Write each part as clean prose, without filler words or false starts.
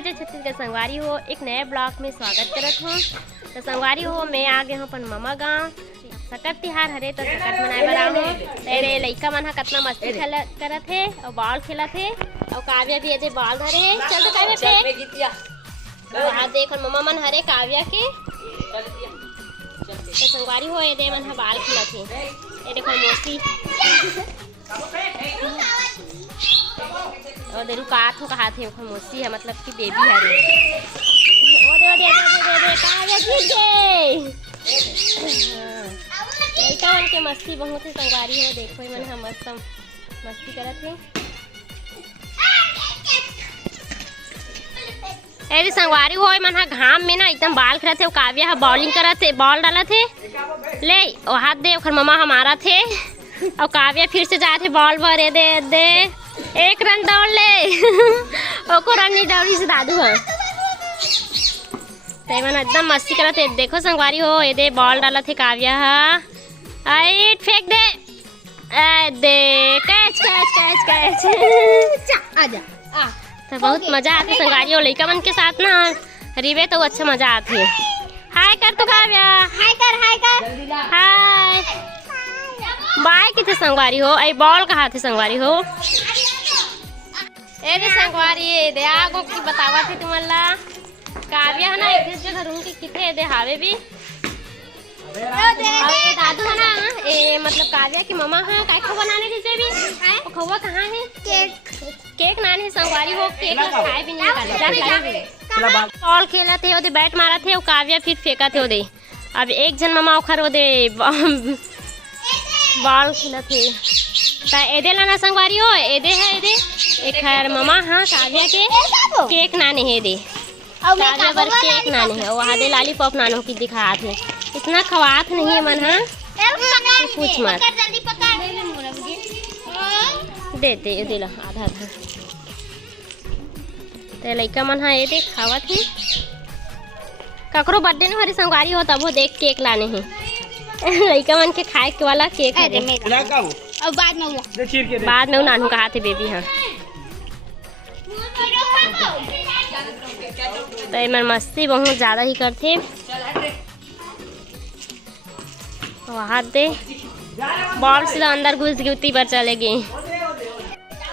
जय छत्तीसगढ़ संगवारी हो एक नए ब्लॉग में स्वागत करत हो। तो संगवारी हो मैं आ गए हूँ अपन मामा गाँव। सकट तिहार हरे तो सकट मनाए बर आऊँ। तेरे लइका मन कितना मस्ती करत है और बॉल खेलत है और काव्या भी अजय बॉल धरे है। चल तो काव्या पे वहाँ देख मामा मन हरे काव्या के तो संगवारी हो ये दे मन बाल खेलत है। ये देखो मौसी और देखो काथ कहा थे मौसी है मतलब कि बेबी है रे। ओ दे दे दे दे काव्या जीत गए। लड़का मन के मस्ती बहुत है संगवारी हो। देखो मन हम मस्त मस्ती करत है। अरे संगवारी हो मन घाम में ना एकदम बाल करत है। काव्या हा बॉलिंग करत है बॉल डालत है ले और हाथ दे ओखर ममा हमारा थे और काव्या फिर से जाते बॉल भरे दे दे एक रन दौड़ ले ओको रन नहीं दौड़ी से दादू है तो मन एकदम मस्ती करत है। देखो संगवारी हो ये दे बॉल डालत है काव्या हा आई फेंक दे ए दे कैच कैच कैच कैच आजा आ तो बहुत मजा आती संगवारी हो। लड़का मन के साथ ना रिवे तो अच्छा मजा आती है। हाय कर तो काव्या हाय कर हाय बाय किथे संगवारी हो। आई बॉल कहा थे संगवारी हो ए दे संगवारी दे आगो की बतावा थे तुमला काव्या है ना एक जगह रूम के किथे दे हावे भी और ये दादू है ना ए मतलब काव्या की मम्मा है काय खो बनाने दीजिए भी वो खवा कहाँ है केक नाने संगवारी हो केक खाए भी नहीं खाए बॉल खेला थे ओदे बैट मारा थे और काव्या फिर फेंका थे ओदे। अब एक जन मम्मा ओखर ओदे बॉल खेला थे ता एदे लाना संगवारी हो एदे है एदे एक हर मम्मा हाँ काव्या के केक नाने है दे काव्या पर केक नाने है वहाँ दे लॉलीपॉप नानो की दिखा थे इतना खवात नहीं है मन हाँ पूछ मत देते ये दिला आधा आधा ते लइका मन हाँ ये देख खावत है। ककरो बर्थडे न हरी संगवारी हो तब वो देख केक लाने हैं लइका मन के खाए के वाला केक है अब बाद में नानू कहा थे बेबी हाँ तो मन मस्ती बहुत ज़्यादा ही करते वहाँ दे बॉल सीधा अंदर घुस गई उतनी बार चले गए।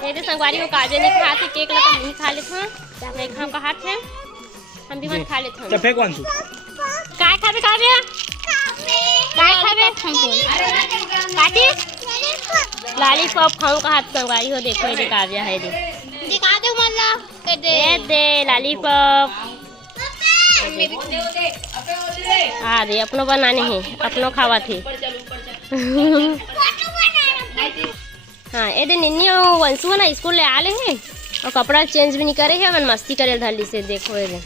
ये संगवारी को काव्या नहीं खाते केक लगा नहीं खा लेते हैं हम का हाथ है हम भी मन खा लेते हैं। फेंक वन काय खाबे काव्या काय खाबे काटी लॉलीपॉप खाऊं का हाथ संगवारी हो। देखो ये काव्या है दे दिखा दे मला दे लॉलीपॉप हाँ दे अपनो बनाने हैं अपनो खावा थे हाँ ये दे निन्नी वंशु है ना स्कूल ले आले हैं और कपड़ा चेंज भी नहीं करे है मन मस्ती करे धरली से। देखो ये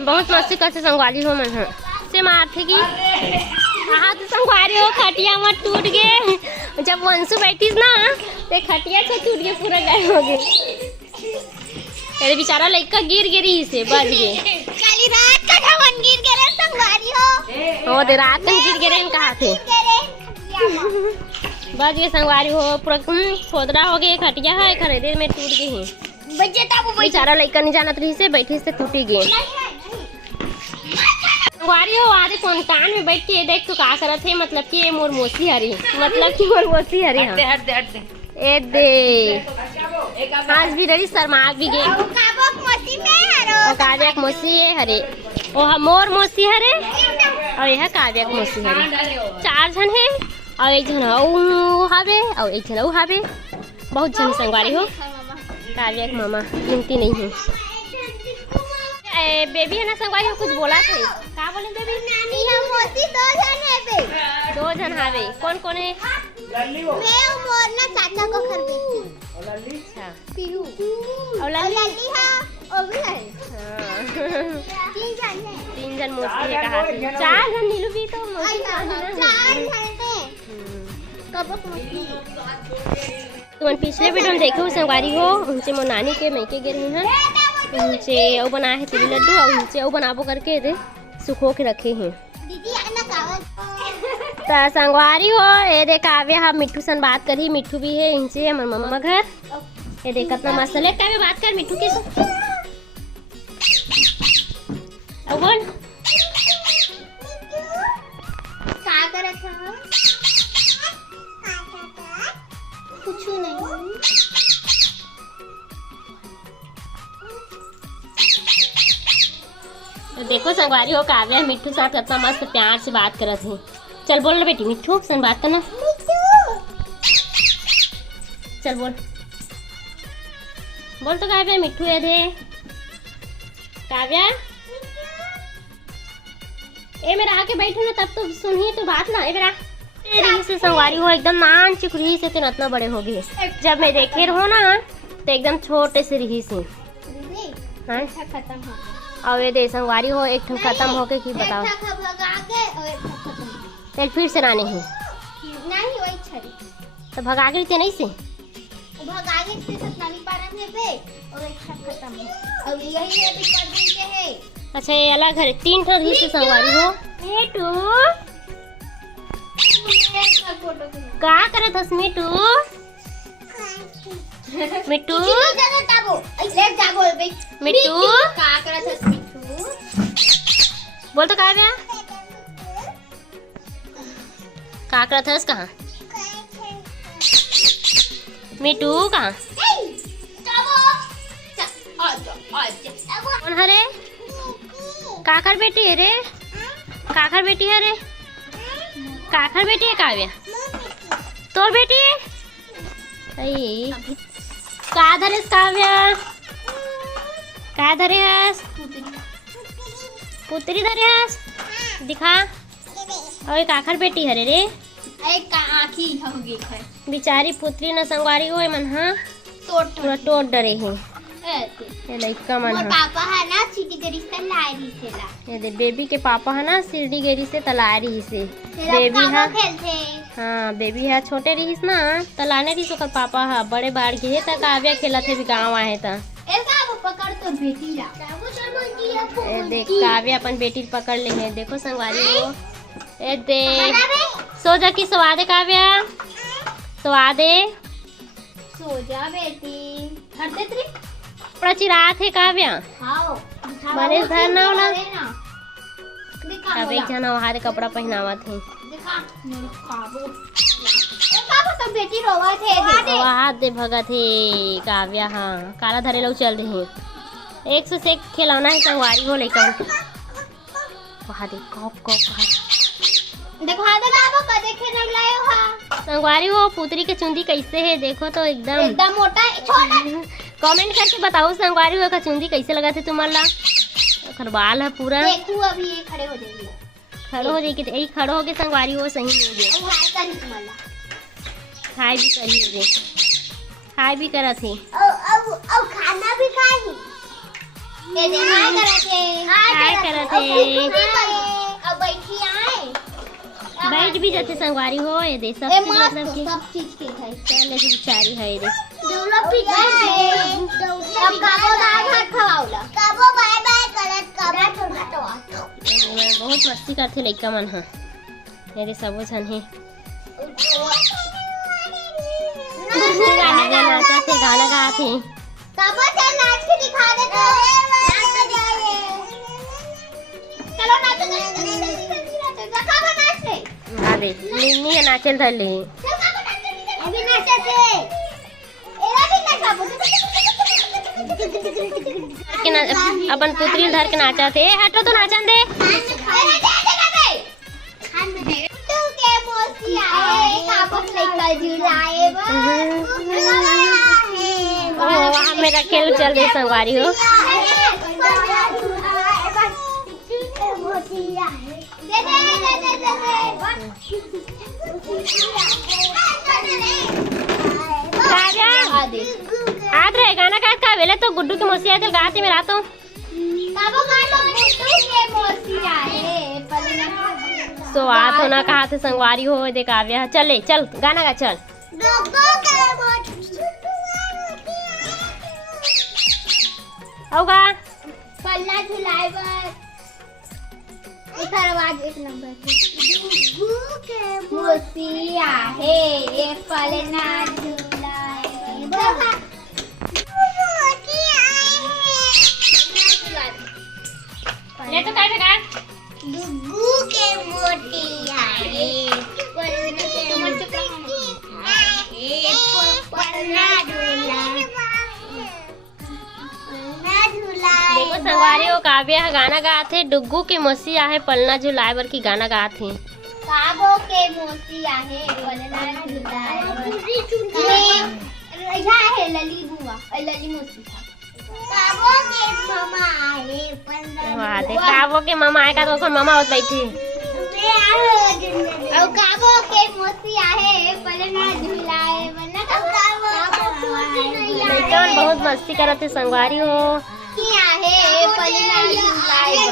बहुत मस्ती करते संगवारी हो मन हाँ से मारते की हाँ तो संगवारी हो खटिया मत टूट गए जब वंशु बैठी ना तो खटिया से टूट गए पूरा गायब हो गए। अरे बेचारा लड़का गिर गिरी से बच गए रात का ढवन गिर गए संगवारी हो ओ दे रात में गिर गए कहा थे बच गए संगवारी हो पूरा खोदरा हो गए खटिया है खरीदे में टूट गए हैं बेचारा लड़का नहीं जानत रही से बैठी से टूटी गए। संगवारी हो आधे कोनतान में बैठ के देख तो का करत है मतलब कि मोर मोसी हरी मतलब कि मोर मोसी हरी हट दे ए दे आज भी रही शर्मा भी गए और काव्या की मोसी है हरे ओ मोर मोसी हरे और यह काव्या की मोसी हरे चार जन है और एक जन हावे और एक जन हावे बहुत जन संगवारी हो काव्या की मामा गिनती नहीं है। बेबी है ना संगवारी हो कुछ बोला थे क्या बोले बेबी नानी हम मोसी दो जन हावे कौन कौन है मैं और मोर ना चाचा को घर बेटी अच्छा पीहू और लल्ली हां ओ भी है तीन जन मोसी है कहा थे चार जन नीलू भी तो मोसी चार जन थे कब मोसी तुम पिछले वीडियो में देखे संगवारी हो उनसे मोर नानी के मैके गिर हैं उनसे वो बनाए हैं तिली लड्डू और उनसे वो बनाबो करके दे सुखो के रखे हैं दीदी आना कावत तो संगवारी हो ये देख काव्या हम मिट्टू सन बात करी। मिट्टू भी है इनसे हमर मम्मा घर। ये देख कितना मस्त ले काव्या बात कर मिट्टू के साथ। अब बोल क्या करत है? कुछ नहीं। तो देखो संगवारी हो काव्या मिट्टू साथ कितना मस्त प्यार से बात करत है। चल बोल ना बेटी मिट्टू सन बात करना। चल बोल बोल तो काव्या मिट्टू है दे काव्या ए मेरा आके बैठो ना तब तो सुनिए तो बात ना ए मेरा रही से संगवारी हो एकदम नान चिक रही से तो इतना बड़े हो गए। जब मैं देखे रहो ना तो एकदम छोटे से रही से हाँ खत्म हो और ये दे संगवारी हो एक ठन खत्म होके की बताओ फिर से रानी है नहीं वही छरी तो भगा गई थे नहीं से भगागे से सतनामी पारन है बे और एक सब खत्म है अब यही है भी कर दिन के है। अच्छा ये अलग है 3 ठन रही से संगवारी हो मिट्टू फोटो का करत हस मिट्टू मिट्टू मिट्टू का करत हस मिट्टू बोल तो काव्या का करत हस कहाँ मिट्टू कहाँ कौन हरे काकर बेटी है रे काकर बेटी है रे काकर बेटी है काव्या तोर बेटी है का धरेस काव्या का धरे हस पुत्री धरे हस दिखा और काकर बेटी हरे रे एक का आँखी हो गई है बिचारी पुत्री न संगवारी हो मन हाँ पूरा टोट डरे है ये लइका मन मोर हाँ पापा है ना सीटी के रिश्ता लाई रही से ला ये दे बेबी के पापा है ना सिरडी गेरी से तला रही से तेरा बेबी काबो है खेलते हाँ बेबी है छोटे रहीस ना तलाने रही ओकर पापा है बड़े बाढ़ के है त काव्या खेलत है भी गाँव आए त ए काबो पकड़ तो बेटी ला काबो चल बोलती है ए देख काव्या अपन बेटी पकड़ ले है देखो संगवारी हो ए देख सो जा की स्वादे काव्या स्वादे सो जा बेटी हटते त्रि बड़ा चिरात है काव्या खाओ बने धर ना होला दिखा अब एक जना वहाँ कपड़ा पहनावा थे दिखा मेरे काबो ए काबो तो बेटी रोवा थे वहाँ दे भगत है काव्या हाँ काला धरे लोग चल रहे हैं 100 से खिलौना है संगवारी हो लेकर वहाँ दे कॉप कॉप देखो हां काबो का देखे नहीं लायो हां संगवारी हो पुत्री के चुंदी कैसे है देखो तो एकदम मोटा छोटा कमेंट करके बताओ संगवारी हो का चुंदी कैसे लगा थे तुम्हारा ओकर बाल है पूरा देखो अभी ये खड़े हो जाएंगे खड़ो हो जाएगी यही खड़ो हो के संगवारी हो सही नहीं दे वो हाय करी तुम्हारा खाए भी करी हो गए खाए भी करा थे अब खाना भी खाई ये दे हाय करा थे अब बैठी आए बैठ भी जाते संगवारी हो ये दे सब चीज मतलब कि सब चीज के है चल ऐसी बिचारी है ये दे दौला पीछे अब काबो दाल भात खवाओला काबो बाय बाय करत काबो छोटा बहुत मस्ती करते लइका मन हाँ मेरे सबो छन है गाना नाचा थे गाना गा थे काबो चल नाच के दिखा दे तो चलो नाचो काबो नाच ले हाँ दे निन्नी है नाचल धर ले अभी नाचे थे एरा भी ना काबो के ना अपन पुत्री धर के नाचा थे हटो तो नाचन दे तू के मोसी आए काबो लेकर जुड़ाए वहाँ मेरा खेल चल रही संगवारी हो आद रहे गाना का वेले तो गुड्डू की मौसी आते गाते में रातों तो आत होना कहा थे संगवारी हो दे काव्या चले चल गाना गा चल होगा पल्ला झुलाए बस एकर आवाज एक नंबर गुगू के मोसी आहे ए पलना झुलाए मोती आहे ले तो काट काट गुगू के मोती आहे देखो संगवारी हो काव्या गाना गाथे डुग्गू के मोसी आहे पलना झुलाए बर की गाना गाथे काबो के मोसी आहे पलना झुलाए या है लली बुआ लली मोसी काबो के मामा आहे पलना वाह दे काबो के मामा आए का तो ओकर मामा होत बैठी और काबो के मोसी आहे पलना झुलाए वरना बेटन बहुत मस्ती करत है संगवारी हो की आहे पलना झुलाए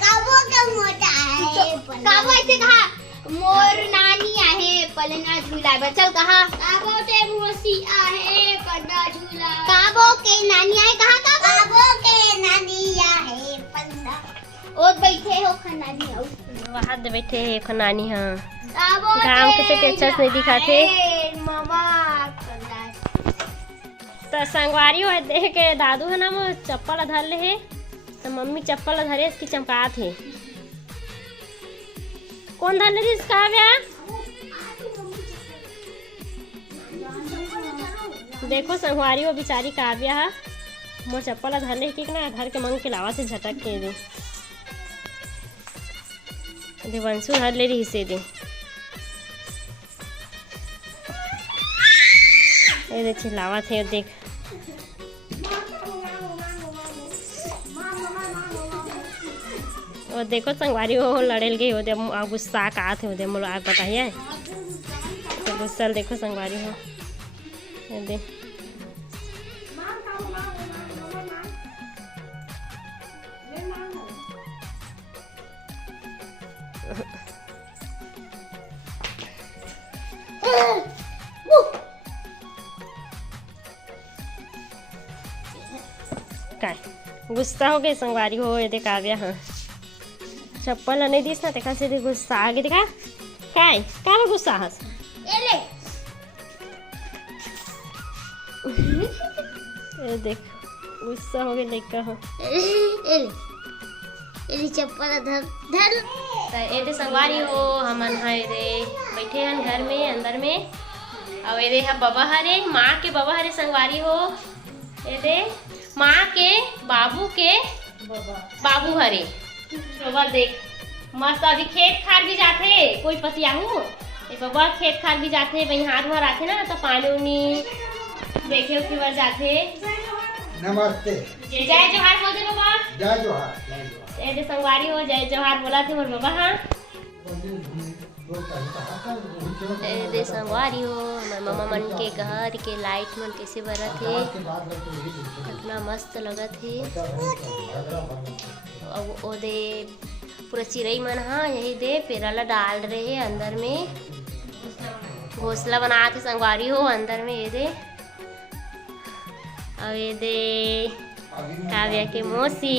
काबो का मोटा आहे काबो ऐसे कहा मोर नानी आहे पलना झुलाए चल कहा काबो के मोसी आहे पलना झुलाए काबो के नानी आहे कहा काबो के नानी आहे पलना और बैठे हो खनानी हो वहां दे बैठे है खनानी हां काबो गांव के से टेक्चर्स नहीं दिखाते मामा तो संगवारी हो देख के दादू है ना वो चप्पल धर ले है तो मम्मी चप्पल धरे इसकी चमकात है कौन धर ले इसका काव्या देखो संगवारी हो बेचारी काव्या है वो चप्पल धर ले कि ना घर के मंग के लावा से झटक के दे देवंशु धर ले रही से दे ये देख चिल्लावा थे देख और देखो संगवारी हो लड़ेल गई होते गुस्सा का थे होते मोल आप बताइए तो गुस्सा देखो संगवारी हो ये देख काय गुस्सा हो गए संगवारी हो ये देख काव्या हाँ चप्पल नहीं दीस ना देखा से गुस्सा आगे देखा काय का गुस्सा हस एले ये देख गुस्सा हो गए देख का हाँ एले चप्पल धर धर तो ये दे संगवारी हो हमन है दे बैठे हन घर में अंदर में और ये दे है बाबा हरे माँ के बाबा हरे संगवारी हो ये दे माँ के बाबू बाबू हरे बाबा देख मस्त अभी खेत खार भी जाते कोई पतियाहू ये बाबा खेत खार भी जाते वही हाथ भर आते ना तो पानी उनी देखे उखे बार जाते नमस्ते जय जोहार बोलते बाबा जय जोहार ये संगवारी हो जय जोहार बोला थे बाबा हाँ दे संगवारी हो हमारे मामा मन के घर के लाइट मन कैसे बरत है कितना मस्त लगत है और वो दे पूरा चिड़ई मन हाँ यही दे पेराला डाल रहे हैं अंदर में घोंसला बना थे संगवारी हो अंदर में ये दे और ये दे काव्या के मौसी